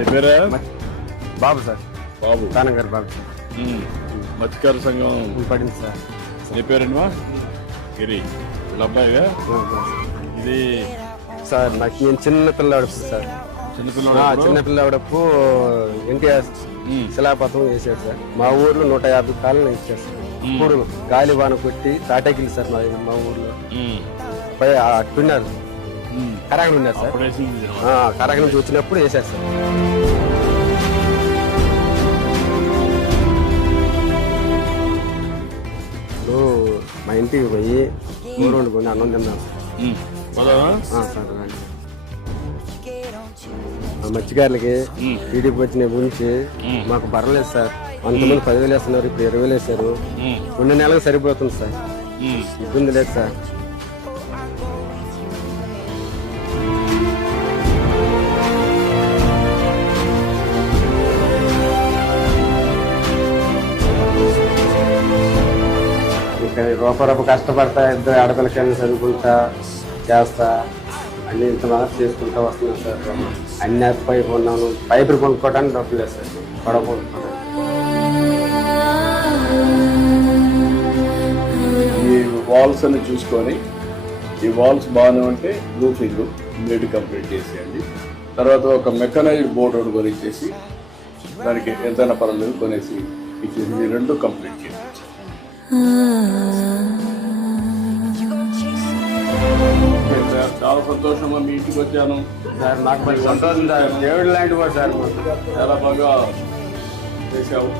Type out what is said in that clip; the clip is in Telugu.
నీ పేరా? బాబు సార్. బాబు తానగారు బాబు. మత్స్యకార సంఘం పడింది సార్. నీ పేరేంటమ్మా? గిరి. వీళ్ళ అబ్బాయిగా ఇది సార్. నాకు నేను చిన్నపిల్లవాడు సార్. చిన్నపిల్లవాడప్పు ఎన్టీఆర్ శిలాపథం వేసాడు సార్. మా ఊర్లో 150 కాలనీ ఇచ్చారు సార్. ఇప్పుడు గాలి బాణ కొట్టి తాటెక్కింది సార్ మా ఊర్లో. పై అట్టున్నారు కరాగ ఉన్నారు సార్. కరాగ నుంచి వచ్చినప్పుడు వేసారు సార్. ఇప్పుడు మా ఇంటికి పోయి కూర వండుకొని అన్నం తిన్నాం సార్. మత్స్యకారులకి టీడీపీ వచ్చిన గురించి మాకు పర్లేదు సార్. కొంతమంది 10,000 వేస్తున్నారు, ఇప్పుడు 20,000 వేశారు. 2 నెలలకు సరిపోతుంది సార్. ఇబ్బంది లేదు సార్. రూపాయి కష్టపడతా, 2 ఆడపిల్లకాయలు చదువుకుంటా చేస్తా అన్ని ఇంత మార్పు చేసుకుంటా వస్తున్నాను సార్. అన్ని పైపు ఉన్నాను. పైపులు కొనుక్కోవడానికి డబ్బులు లేదు సార్. గొడవ కొనుక్కోవడానికి. ఈ వాల్స్ అని చూసుకొని ఈ వాల్స్ బాగానే ఉంటే రూఫింగ్ ఇమ్మీడియట్ కంప్లీట్ చేసేయండి. తర్వాత ఒక మెకనైజ్డ్ బోర్డ్ ఒకటి కొనిచ్చేసి దానికి ఎంతైనా పర్వాలేదు కొనేసి ఇచ్చేసి ఈ 2 కంప్లీట్ చేసి చాలా సంతోషంగా మీ ఇంటికి వచ్చాను సార్. నాకు మరి సంతోషం సార్. దేవుడు లాంటి వాడు సార్. చాలా బాగా చేశావు.